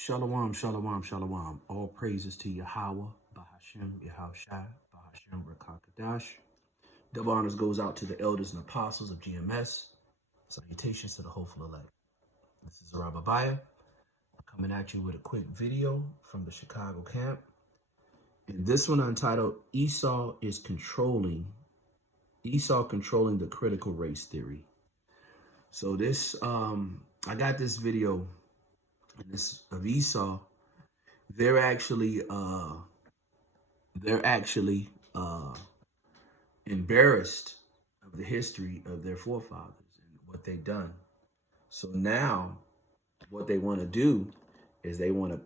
Shalom, shalom, shalom. All praises to Yahweh, Bahashem, Yahushai, Bahashem, Rakakadash. Double honors goes out to the elders and apostles of GMS. Salutations to the hopeful elect. This is Rababiah. I'm coming at you with a quick video from the Chicago camp. And this one entitled, Esau controlling the critical race theory. So this, I got this video of Esau. They're actually embarrassed of the history of their forefathers and what they've done. So now what they want to do is they want to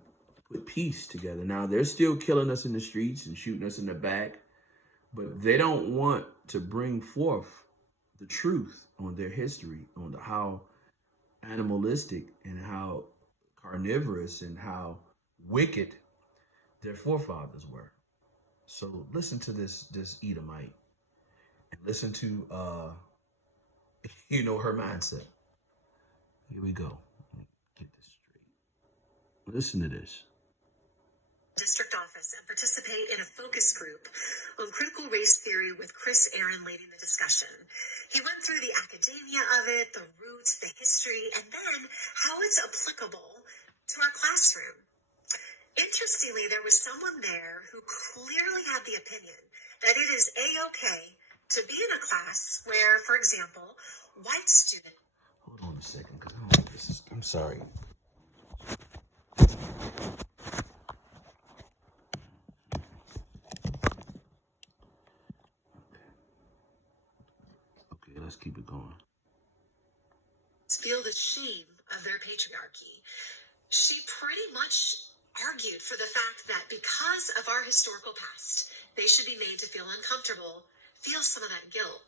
put peace together. Now they're still killing us in the streets and shooting us in the back, but they don't want to bring forth the truth on their history, on how animalistic and how carnivorous and how wicked their forefathers were. So listen to this Edomite and listen to her mindset. Here we go. Let me get this straight. Listen to this. District office and participate in a focus group on critical race theory with Chris Aaron leading the discussion. He went through the academia of it, the roots, the history, and then how it's applicable to our classroom. Interestingly, there was someone there who clearly had the opinion that it is A-okay to be in a class where, for example, white students... Hold on a second, because I don't think this is... I'm sorry. Okay, let's keep it going. Feel the shame of their patriarchy. She pretty much argued for the fact that because of our historical past, they should be made to feel uncomfortable, feel some of that guilt.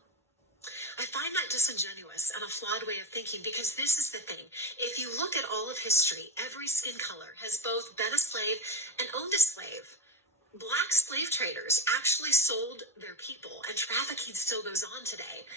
I find that disingenuous and a flawed way of thinking because this is the thing. If you look at all of history, every skin color has both been a slave and owned a slave. Black slave traders actually sold their people, and trafficking still goes on today.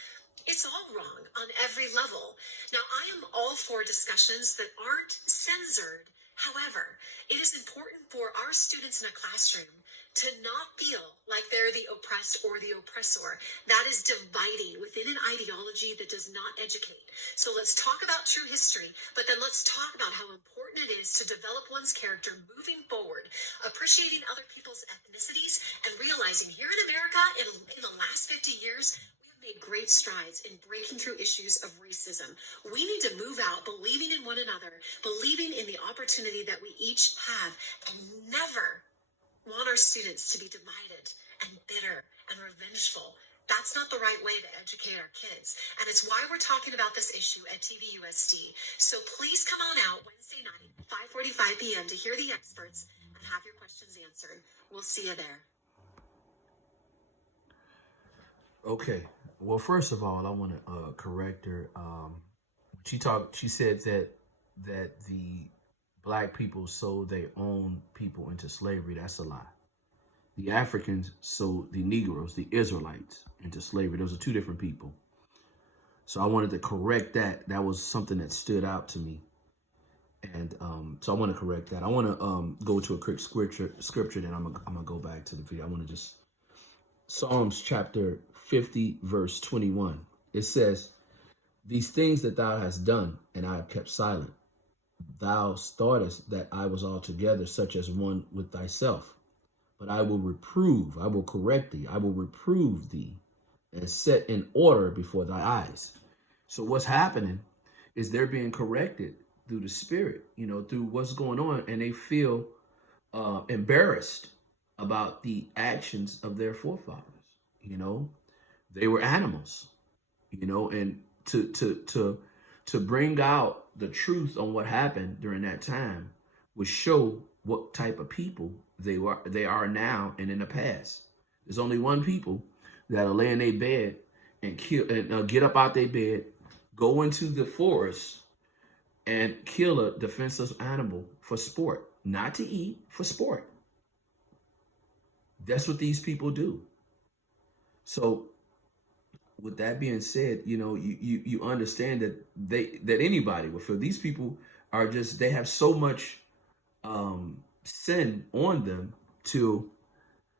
It's all wrong on every level. Now, I am all for discussions that aren't censored. However, it is important for our students in a classroom to not feel like they're the oppressed or the oppressor. That is dividing within an ideology that does not educate. So let's talk about true history, but then let's talk about how important it is to develop one's character moving forward, appreciating other people's ethnicities, and realizing here in America, in the last 50 years, made great strides in breaking through issues of racism. We need to move out believing in one another, believing in the opportunity that we each have, and never want our students to be divided and bitter and revengeful. That's not the right way to educate our kids. And it's why we're talking about this issue at TVUSD. So please come on out Wednesday night, 5:45 p.m. to hear the experts and have your questions answered. We'll see you there. Okay. Well, first of all, I want to correct her. She said that the black people sold their own people into slavery. That's a lie. The Africans sold the Negroes, the Israelites, into slavery. Those are two different people. So I wanted to correct that. That was something that stood out to me. And so I want to correct that. I want to go to a quick scripture, then I'm gonna go back to the video. I want to just... Psalms chapter 50, verse 21. It says, "These things that thou hast done, and I have kept silent. Thou thoughtest that I was altogether such as one with thyself. But I will reprove, I will correct thee, I will reprove thee, and set in order before thy eyes." So what's happening is they're being corrected through the Spirit, through what's going on, and they feel embarrassed about the actions of their forefathers. They were animals, and to bring out the truth on what happened during that time would show what type of people they are now and in the past. There's only one people that'll lay in their bed and kill and get up out their bed, go into the forest and kill a defenseless animal for sport, not to eat, for sport. That's what these people do. So with that being said, you understand that anybody would feel these people are they have so much sin on them till,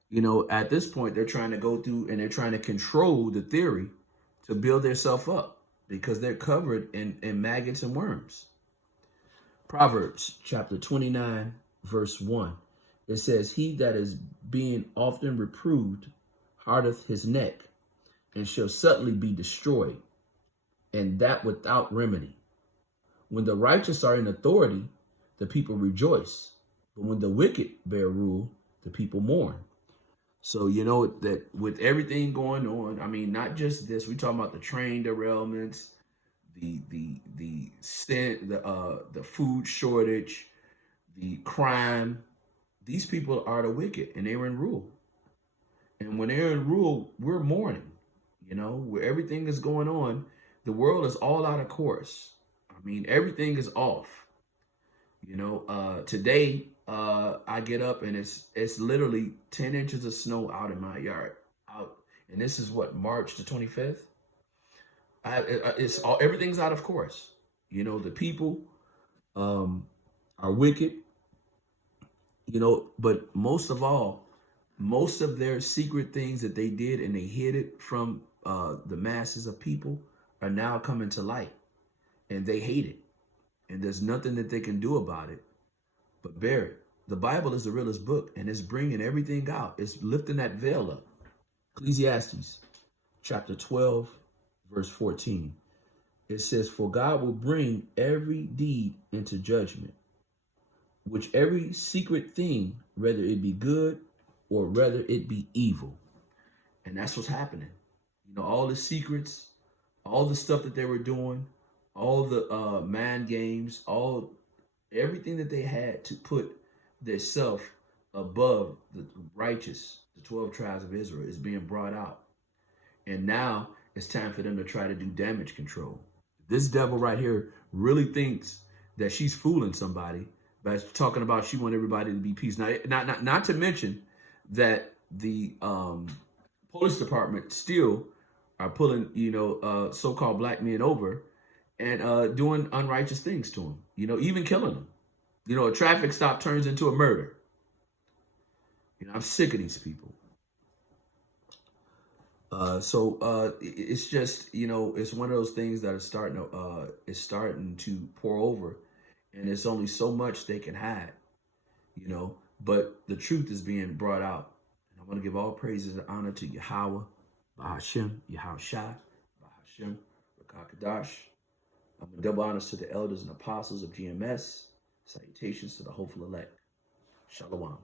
you know, at this point, they're trying to go through and they're trying to control the theory to build themselves up because they're covered in maggots and worms. Proverbs chapter 29, verse 1. It says, he that is being often reproved hardeth his neck, and shall suddenly be destroyed, and that without remedy. When the righteous are in authority, the people rejoice. But when the wicked bear rule, the people mourn. So, you know, that with everything going on, I mean, not just this, we talking about the train derailments, the sin, the food shortage, the crime. These people are the wicked, and they're in rule. And when they're in rule, we're mourning. You know, where everything is going on, the world is all out of course. I mean, everything is off. You know, today I get up and it's literally 10 inches of snow out in my yard. Out, and this is what, March the 25th. It's all, everything's out of course. You know, the people are wicked. You know, but most of all, most of their secret things that they did and they hid it from the masses of people are now coming to light, and they hate it. And there's nothing that they can do about it but bear it. The Bible is the realest book, and it's bringing everything out. It's lifting that veil up. Ecclesiastes chapter 12, verse 14. It says, for God will bring every deed into judgment, which every secret thing, whether it be good or whether it be evil. And that's what's happening. You know, all the secrets, all the stuff that they were doing, all the mind games, everything that they had to put their self above the righteous, the 12 tribes of Israel, is being brought out. And now it's time for them to try to do damage control. This devil right here really thinks that she's fooling somebody by talking about she wants everybody to be peace. Now, not to mention that the police department still are pulling, you know, so-called black men over and doing unrighteous things to them, you know, even killing them. You know, a traffic stop turns into a murder. You know, I'm sick of these people. It's just, you know, it's one of those things that is starting to pour over, and it's only so much they can hide, you know, but the truth is being brought out. And I want to give all praises and honor to Yahweh, Bahashem, Yahushai, Bahashem, Rakakadash. I'm a double honors to the elders and apostles of GMS. Salutations to the hopeful elect. Shalom.